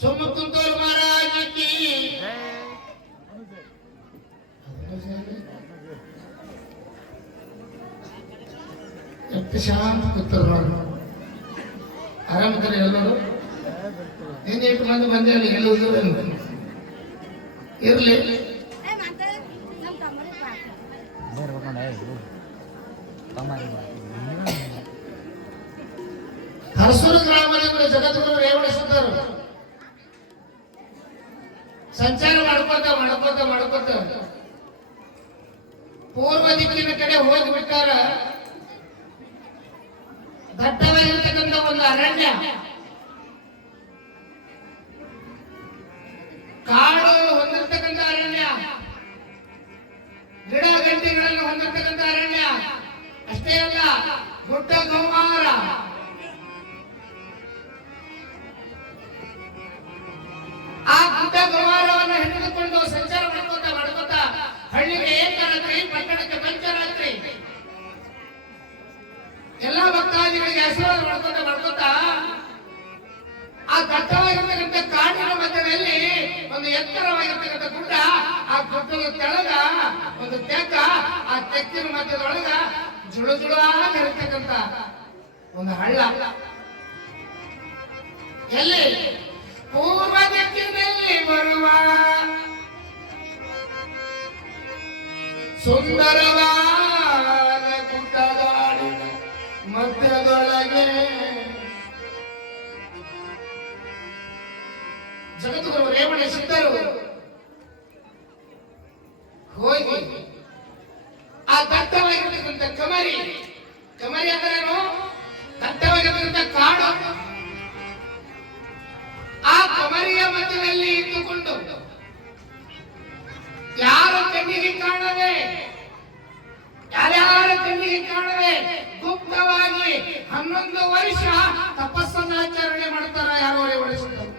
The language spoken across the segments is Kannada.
सोमकुंतोर महाराज की ಶಾಂತ ಕೂತರು ಆರಾಮದಾರೆ ಎಲ್ಲರೂ. ಇನ್ನೆಂಟು ಮಂದಿ ಬಂದೇ ಎಲ್ಲುವುದು ಇರಲಿ. ಹರಸೂರು ಗ್ರಾಮದಿಂದ ಜಗದ್ಗುರು ರೇವಣಿಸಿದ್ದರು. ಸಂಚಾರ ಮಾಡ್ಕೋತ ಮಾಡ್ಕೋತ ಮಾಡ್ಕೋತ ಪೂರ್ವ ದಿಕ್ಕಿನ ಕಡೆ ಹೋಗಿಬಿಟ್ಟಾರ. ದಟ್ಟವಾಗಿರ್ತಕ್ಕಂಥ ಒಂದು ಅರಣ್ಯ, ಕಾಡು ಹೊಂದಿರತಕ್ಕಂಥ ಅರಣ್ಯ, ಗಿಡ ಗಂಟೆಗಳನ್ನು ಹೊಂದಿರತಕ್ಕಂಥ ಅರಣ್ಯ. ಅಷ್ಟೇ ಅಲ್ಲ, ಗುಡ್ಡ ಗೌಮಾರ, ಆ ಗುಡ್ಡ ಗೌಮಾರವನ್ನು ಹಿಡಿದುಕೊಂಡು ಸಂಚಾರ ಮಾಡ್ಕೋತ ಮಾಡ್ಕೋತ ಹಳ್ಳಿಗೆ ಏಕರಾತ್ರಿ, ಪಟ್ಟಣಕ್ಕೆ ಪಂಚರಾತ್ರಿ ಎಲ್ಲ ಭಕ್ತಾದಿಗಳಿಗೆ ಆಶೀರ್ವಾದ ಮಾಡ್ಕೋತ ಮಾಡ್ಕೋತ ಆ ದಟ್ಟವಾಗಿರ್ತಕ್ಕಂಥ ಕಾಡಿನ ಮಧ್ಯದಲ್ಲಿ ಒಂದು ಎತ್ತರವಾಗಿರ್ತಕ್ಕಂಥ ಗುಡ್ಡ, ಆ ಗುಡ್ಡದ ತೆಳಗ ಒಂದು ತೆಕ್ಕ, ಆ ತೆಕ್ಕಿನ ಮಧ್ಯದೊಳಗ ಜುಳು ಜುಳಾಗಿ ಹರಿತಕ್ಕಂಥ ಒಂದು ಹಳ್ಳ. ಎಲ್ಲಿ ಪೂರ್ವ ದಿಕ್ಕಿನಲ್ಲಿ ಬರುವ ಸುಂದರವಾದ ಗುಡ್ಡಗಾಡಿನ ಮಧ್ಯದೊಳಗೆ ಜಗದ್ಗುರು ರೇವಣಿಸಿದ್ದರು. ಹೋಗಿ ಆ ದಟ್ಟವಾಗಿರ್ತಕ್ಕಂಥ ಕಮರಿ, ಕಮರಿ ಅಂದ್ರೇನು? ದಟ್ಟವಾಗಿರ್ತಕ್ಕಂಥ ಕಾಡು. ಆ ಕಮರಿಯ ಮಧ್ಯದಲ್ಲಿ ಇದ್ದುಕೊಂಡು ಯಾರ ಕಣ್ಣಿಗೆ ಕಾಣದೆ, ಯಾರ್ಯಾರ ಕಣ್ಣಿಗೆ ಕಾಣದೆ ಗುಪ್ತವಾಗಿ 11 ವರ್ಷ ತಪಸ್ಸನ್ನಾಚರಣೆ ಮಾಡ್ತಾರ. ಯಾರೋ ರೇವಣಿಸಿದ್ದರು.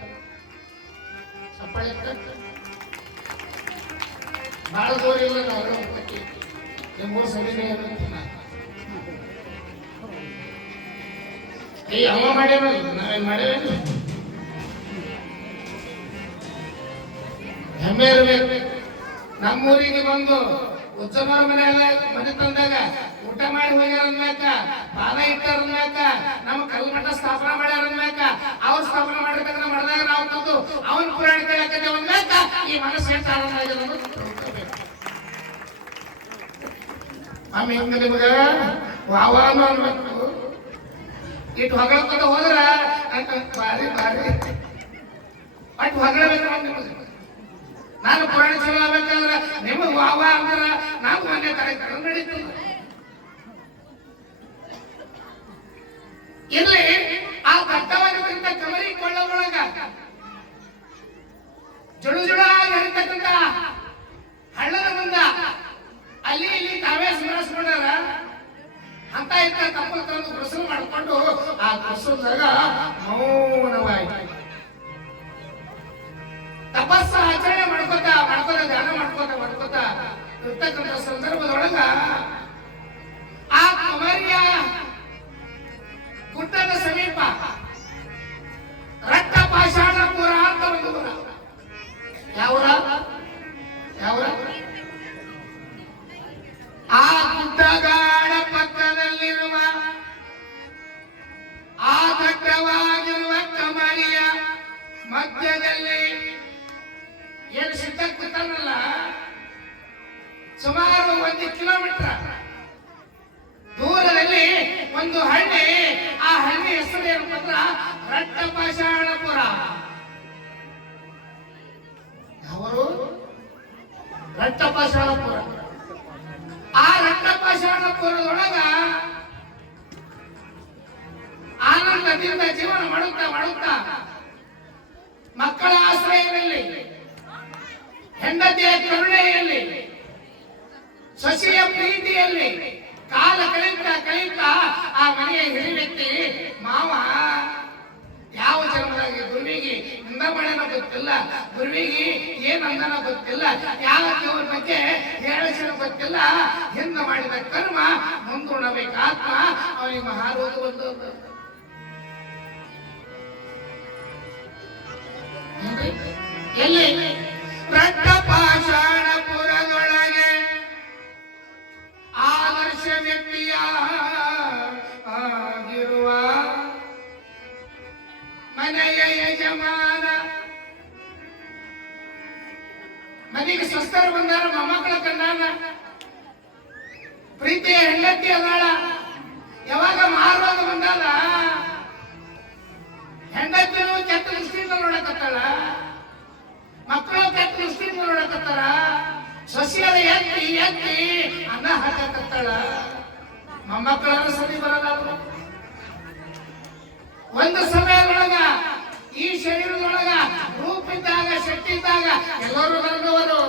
ಬಹಳ ದೂರ ಇಲ್ಲ, ನಾವು ನಿಮ್ಮೂರು ಸಭೆ ಅವ ಮಾಡ್ಯಾರ, ನಾವೇನ್ ಮಾಡೇವೇನು? ಹೆಮ್ಮೆ ಇರಬೇಕು. ನಮ್ಮೂರಿಗೆ ಬಂದು ಉಚ್ಚಮರ ಮನೆ ತಂದಾಗ ಊಟ ಮಾಡಿ ಹೋಗ್ಯಾರ ಅಂದ್ಮ್ಯಾಕ, ಪಾದ ಇಟ್ಟಾರ ಅಂದ್ಮ್ಯಾಕ, ನಮ್ಮ ಕಲ್ಮಠ ಸ್ಥಾಪನಾ ಮಾಡ್ಯಾರ ಅಂದ್ಮ್ಯಾಕ, ಅವ್ರು ಸ್ಥಾಪನೆ ಮಾಡಿದಾಗ ಮಾಡಿದಾಗ ನಾವು ತಂದು ಅವನ ಪುರಾಣ ಕೇಳಕತ್ತೆ ಅಂದ್ಮ್ಯಾಕ ಈ ಮನಸ್ಸು ಎಷ್ಟು ಆನಂದ ಆಗಿದೆ ಅನ್ನೋದು ಆಮೇಲೆ ಹಿಂಗ ನಿಮಗ ವಾವಾನು ಅನ್ಬೇಕು. ಇಟ್ಟು ಹೊಗಳಕತ್ತ ಹೋದ್ರ ಬಾರಿ ಬಾರಿ ಅಟ್ಟು ಹೊಗಳಬೇಕು ನಿಮಗೆ. ನಾನು ಪುರಾಣ ಚಲೋ ಆಗ್ಬೇಕಾದ್ರ ನಿಮಗ್ ವಾವ ಅಂದ್ರ ನಾವು ಒಂದೇ ತರ ನಡೀತದೆ. ಇಲ್ಲಿ ಆ ದಟ್ಟವಾಗಿರ್ತಕ್ಕಂಥ ಕಮರಿ ಕೊಳ್ಳೊಳಗ ಜುಳು ಜುಳಾಗಿ ಹರಿತಕ್ಕಂಥ ಹಳ್ಳದ ಮುಂದ ಅಲ್ಲಿ ಇಲ್ಲಿ ತಾವೇ ಸುಧಾರಿಸ್ಕೊಂಡಾರ. ಅಂತ ಇದ್ದ ಕಪ್ಪಲ್ ತಂದು ಕೃಷಿ ಮಾಡ್ಕೊಂಡು ಆ ಕೃಷಿದಾಗ ಮೌನವಾಗಿ ತಪಸ್ಸ ಆಚರಣೆ ಮಾಡ್ಕೋತ ಮಾಡ್ಕೋತ ಧ್ಯಾನ ಮಾಡ್ಕೋತ ಮಾಡ್ಕೋತ ಇರ್ತಕ್ಕಂಥ ಸಂದರ್ಭದೊಳಗ ಆ ಕಮರಿಯ ಗುಡ್ಡದ ಸಮೀಪ ರಕ್ತ ಪಾಷಾಣಪುರ ಅಂತ ಒಂದು ಊರ. ಯಾವೂರ? ಯಾವೂರ? ಆ ಗುಡ್ಡಗಾಡ ಪಕ್ಕದಲ್ಲಿರುವ ಆ ದಟ್ಟವಾಗಿರುವ ಕಮರಿಯ ಮಧ್ಯದಲ್ಲಿ ಏನು ಸಿದ್ಧಕ್ಕಲ್ಲ, ಸುಮಾರು 1 ಕಿಲೋಮೀಟರ್ ದೂರದಲ್ಲಿ ಒಂದು ಹಳ್ಳಿ. ಆ ಹಳ್ಳಿ ಹೆಸರು ಏನಂದ್ರ ರಟ್ಟಪಾಷಾಣಪುರ. ಅವರು ರಟ್ಟಪಾಷಾಣಪುರ. ಆ ರಟ್ಟಪಾಷಾಣಪುರದೊಳಗ ಆನಂದದಿಂದ ಜೀವನ ಮಾಡುತ್ತಾ ಮಾಡುತ್ತಾ ಮಕ್ಕಳ ಆಶ್ರಯದಲ್ಲಿ, ಹೆಂಡತಿಯ ಕರುಣೆಯಲ್ಲಿ, ಸೊಸೆಯ ಪ್ರೀತಿಯಲ್ಲಿ ಕಾಲ ಕಳೀತಾ ಕಳೀತಾ ಆ ಮನೆಯ ಹಿರಿವ್ಯಕ್ತಿ ಮಾವ ಯಾವ ಜನ್ಮದಾಗಿ ಗುರುವಿಗೆ ಇಂದ ಮಾಡನ ಗೊತ್ತಿಲ್ಲ, ಗುರುವಿಗೆ ಏನ್ ಅಂದನ ಗೊತ್ತಿಲ್ಲ, ಯಾವ ದೇವರ ಬಗ್ಗೆ ಹೇಳಸನ ಗೊತ್ತಿಲ್ಲ, ಹಿಂದ ಮಾಡಿದ ಕರ್ಮ ಮುಂದುಣಬೇಕು ಆತ್ಮ ಅವನಿಗೆ ಮಹಾರೋಗ ಬಂದು ಎಲ್ಲಿ ರಕ್ತಪಾಷಾಣಪುರದೊಳಗೆ ಆದರ್ಶ ವ್ಯಕ್ತಿಯ ಆಗಿರುವ ಮನೆಯ ಯಜಮಾನ ಮನೆಗೆ ಸ್ವಸ್ಥರು ಬಂದಾರ, ಮೊಮ್ಮಕ್ಕಳ ಕಂಡಾನ, ಪ್ರೀತಿಯ ಹೆಂಡತಿ ಅದಾಳ. ಯಾವಾಗ ಮಾರುವಾಗ ಬಂದಾದ ಹೆಂಡತಿನೂ ಕೆಟ್ಟ ದೃಷ್ಟಿಯಿಂದ ನೋಡಕತ್ತಾಳ, ಮಕ್ಕಳು ಕೆಟ್ಟ ದೃಷ್ಟಿಯಿಂದ ನೋಡಕತ್ತಾರ. ಸಸಿಗಳ ಎತ್ತಿ ಎತ್ತಿ ಅನ್ನ ಹಾಕಕತ್ತಾಳ. ಮೊಮ್ಮಕ್ಕಳನ್ನು ಸರಿ ಬರಲ್ಲ. ಒಂದು ಸಮಯದೊಳಗ ಈ ಶರೀರದೊಳಗ ರೂಪಿದ್ದಾಗ ಶಕ್ತಿ ಇದ್ದಾಗ ಎಲ್ಲರೂ ನನ್ನವರು.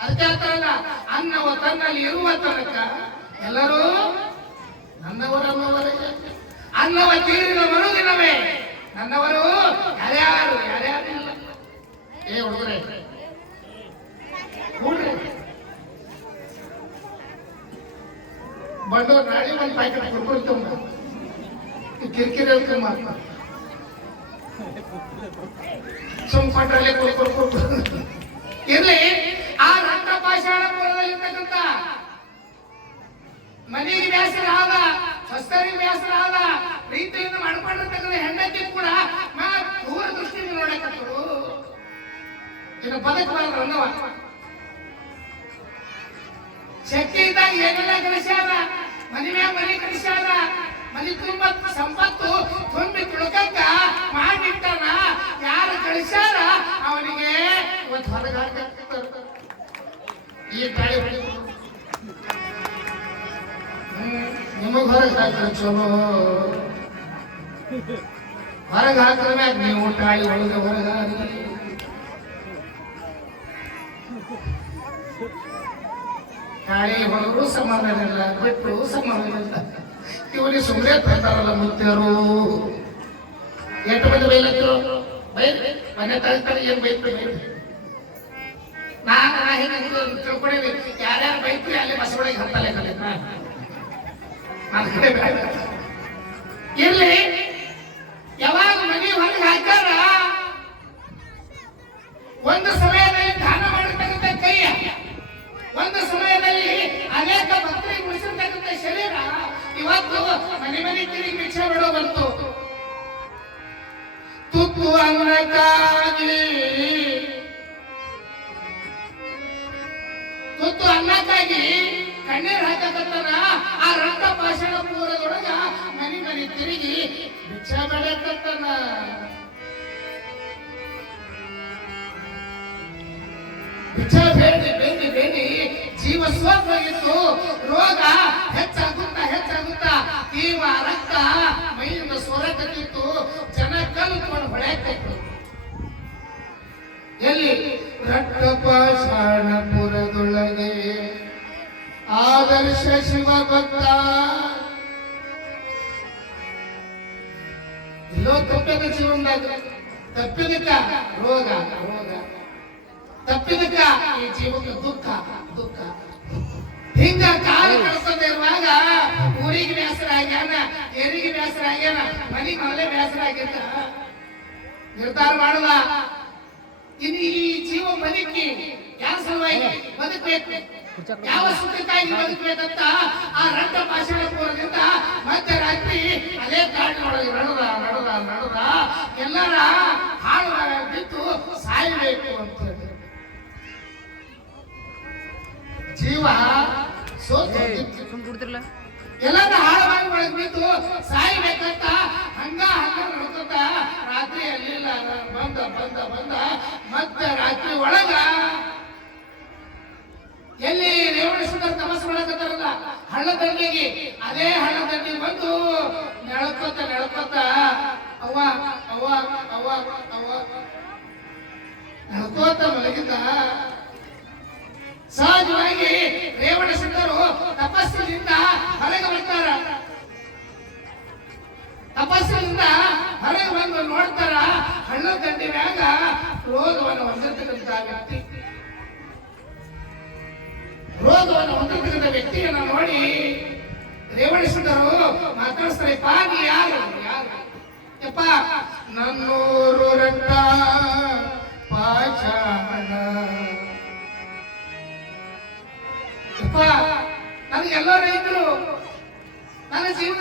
ಅದಕ್ಕೆ ಹೇಳ್ತಾರಲ್ಲ, ಅನ್ನವ ತನ್ನಲ್ಲಿ ಇರುವ ತನಕ ಎಲ್ಲರೂ ನನ್ನವರನ್ನವರಿಗೆ. ಅನ್ನವ ತೀರಿನ ಮರುದಿನವೇ ನನ್ನವರು ಯಾರ್ಯಾರು ಯಾರ್ಯಾರು ಇಲ್ಲ. ಏ ಹುಡುಗರೇ ಹುಡ್ರಿ ಬಂದು ನಾಳೆ ಒಂದು ಪ್ಯಾಕೆಟ್ ಕುರ್ಕುರಿ ತುಂಬ ಕಿರಿಕಿರಿ ಹೇಳ್ಕೊಂಬ ಸುಮ್ಕೊಂಡ್ರಲ್ಲಿ ಕುರ್ಕುರು ಇರ್ಲಿ. ಆ ರಕ್ತಪಾಷಾಣಪುರದಲ್ಲಿರ್ತಕ್ಕಂಥ ಮನೆಗೆ ಬೇಸರ ಆದ, ಸ್ವಸ್ಥರಿಗೆ ಬೇಸರ ಆದ, ಪ್ರೀತಿಯಿಂದ ಮಾಡ್ಕೊಂಡಿರ್ತಕ್ಕಂಥ ಹೆಂಡತಿ ಕೂಡ ದೂರ ದೃಷ್ಟಿಯಿಂದ ನೋಡಕತ್ತರು. ಇನ್ನು ಬದುಕಬಾರದು ಅನ್ನವ ಶಕ್ತಿ ಇದ್ದಾಗ ಏನೆಲ್ಲ ಕಳಿಸ್ಯಾದ, ಮನೆ ಮ್ಯಾಗ ಮನೆ ಕಳಿಸ್ಯಾದ, ಮನೆ ತುಂಬ ಸಂಪತ್ತು ತುಂಬಿ ತುಳುಕಕ್ಕ ಮಾಡಿಟ್ಟಾನ. ಯಾರು ಕಳಿಸ್ಯಾರ ಅವನಿಗೆ ಇವತ್ತು ಹೊರಗೆ ಹಾಕ್ತಾರೆ. ಈ ತಾಳಿ ನಿಮಗ್ ಹೊರಗೆ ಹಾಕ್ತಾರೆ ಚಲೋ, ಹೊರಗೆ ಹಾಕಿದ ಮ್ಯಾಗ ನೀವು ತಾಳಿ ಒಳಗೆ ಹೊರಗೆ ತಾಳಿ ಹೊರಗೂ ಸಮಾಧಾನ ಇಲ್ಲ, ಬಿಟ್ಟು ಸಮಾಧಾನ ಇಲ್ಲ. ಇವನಿಗೆ ಸುಮ್ಮನೆ ತಂದಾರಲ್ಲ ಮುತ್ಯರು. ಎಷ್ಟು ಮಂದಿ ಬೈಲತ್ತು ಬೈದ್ರಿ ಮನೆ ತಳ್ತಾರೆ. ಏನ್ ಬೈತ್ರಿ ಬೈದ್ರಿ ತಿಳ್ಕೊಂಡಿವಿ. ಯಾರ್ಯಾರು ಬೈತ್ರಿ ಅಲ್ಲಿ ಬಸವಳಿಗೆ ಹತ್ತಲೆ ಇರ್ಲಿ. ಯಾವಾಗ ಮನೆ ಹೊರಗೆ ಹಾಕ್ಯಾರ ಒಂದು ಸಮಯದಲ್ಲಿ ದಾನ ಮಾಡಿರ್ತಕ್ಕಂಥ ಕೈಯ, ಒಂದು ಸಮಯದಲ್ಲಿ ಅನೇಕ ಭಕ್ತರಿಗೆ ಉಳಿಸಿರ್ತಕ್ಕಂಥ ಶರೀರ ಇವತ್ತು ಮನೆ ಮನೆ ತಿರುಗಿ ಭಿಕ್ಷೆ ಬಿಡೋ ಬಂತು. ತುತ್ತು ಅನ್ನಕ್ಕಾಗಿ ಕಣ್ಣೀರ್ ಹಾಕಕತ್ತಾನ. ಆ ರಕ್ತಪಾಷಾಣಪುರದೊಳಗ ಮನೆ ಮನೆ ತಿರುಗಿ ಭಿಕ್ಷೆ ಬೇಡಕತ್ತಾನ. ಭಿಕ್ಷೆ ಬೇಡಿ ಬೇಡಿ ಬೇಡಿ ಜೀವ ಸ್ವಲ್ಪವಾಗಿತ್ತು. ರೋಗ ಹೆಚ್ಚಾಗುತ್ತಾ ಹೆಚ್ಚಾಗುತ್ತಾ ತೀವ್ರ ರಕ್ತ ಮೈಯಿಂದ ಸೊರಕತ್ತಿತ್ತು. ಜನ ಕಲ್ತ್ಕೊಂಡು ಹೊಳೆಯತ್ತಿತ್ತು. ಎಲ್ಲಿ ರಕ್ತಪಾಷಾಣಪುರದೊಳಗೆ ಆದರ್ಶ ಶಿವಭಕ್ತ. ಇಲ್ಲೋ ತಪ್ಪಿದ ಜೀವನದಾಗ ತಪ್ಪಿದಕ್ಕ ರೋಗ ರೋಗ, ತಪ್ಪಿದಕ್ಕ ಈ ಜೀವಕ್ಕೆ ದುಃಖ ದುಃಖ. ಹಿಂಗ ಕಾಲ ಕಳ್ಸೋದಿರುವಾಗ ಊರಿಗೆ ಬೇಸರ ಆಗ್ಯಾನ, ಏರಿಗೆ ಬೇಸರ ಆಗ್ಯಾನ, ಮನೆಗೆ ಮೊದಲೇ ಬೇಸರ ಆಗಿದ್ದ. ನಿರ್ಧಾರ ಮಾಡಲ್ಲ. ಇನ್ನು ಈ ಜೀವ ಬದುಕಿ ಯಾವ ಸಲುವಾಗಿ ಬದುಕಬೇಕು, ಯಾವ ಸುಖಕ್ಕಾಗಿ ಬದುಕಬೇಕಂತ ಆ ರಕ್ತಪಾಷಾಣಪುರದಿಂದ ಮಧ್ಯರಾತ್ರಿ ಅದೇ ಕಾಡಿನೊಳಗೆ ನಡೆದ ನಡೆದ ನಡೆದ ಎಲ್ಲರ ಹಾಳು ಬಿದ್ದು ಸಾಯಬೇಕು ಅಂತ ಜೀವ ಸೋತಿಲ್ಲ. ಎಲ್ಲರ ಹಾಳವಾಗಿ ಒಳಗೆ ಬಿದ್ದು ಸಾಯ್ಬೇಕಂತ ಹಂಗ ಹಂಗ ನಡ್ಕೊಂತ ರಾತ್ರಿ ಅಲ್ಲಿಲ್ಲ ಬಂದ ಬಂದ ಬಂದ ಮತ್ತೆ ರಾತ್ರಿ ಒಳಗ ಎಲ್ಲಿ ರೇವಣೇಶ್ವರ ತಪಸ್ಸು ಮಾಡಕತ್ತಾರಲ್ಲ ಹಳ್ಳ ದಂಡೆಗೆ, ಅದೇ ಹಳ್ಳ ದಂಡೆಗೆ ಬಂದು ನೆಳ್ಕೊತ ನೆಳ್ಕೊತ ಅವ್ವ ಅವ್ವ ಅವ್ವ ಅವ್ವ ನೆಳ್ಕೋತ ಮಲಗಿದ್ದ. ಸಹಜವಾಗಿ ರೇವಣೇಶ್ವರರು ತಪಸ್ಸಿನಿಂದ ಹೊರಗೆ ಬರ್ತಾರ. ತಪಸ್ಸಿನಿಂದ ಹೊರಗೆ ಬಂದು ನೋಡ್ತಾರ ಹಳ್ಳ ದಂಡಿ ಮ್ಯಾಗ ರೋಗವನ್ನು ಹೊಂದಿರ್ತಕ್ಕಂಥ ವ್ಯಕ್ತಿ. ರೋಗವನ್ನು ಹೊಂದಿರ್ತಕ್ಕಂಥ ವ್ಯಕ್ತಿಯನ್ನ ನೋಡಿ ರೇವಣೇಶ್ವರರು ಮಾತಾಡಿಸ್ತಾರೆ. ಪಾನಿ ಯಾರು ಯಾರು ಯಪ್ಪ ನನ್ನೂರು ರಕ್ತ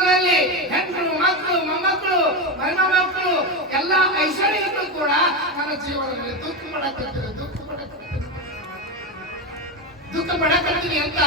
ಜೀವನದಲ್ಲಿ ಹೆಣ್ಣು ಮಕ್ಕಳು ಮೊಮ್ಮಕ್ಕಳು ಮಕ್ಕಳು ಎಲ್ಲ ಐಶ್ವರ್ಯಗಳು ಕೂಡ ನನ್ನ ಜೀವನದಲ್ಲಿ ದುಃಖ ಪಡಕತ್ತೀನಿ ಅಂತ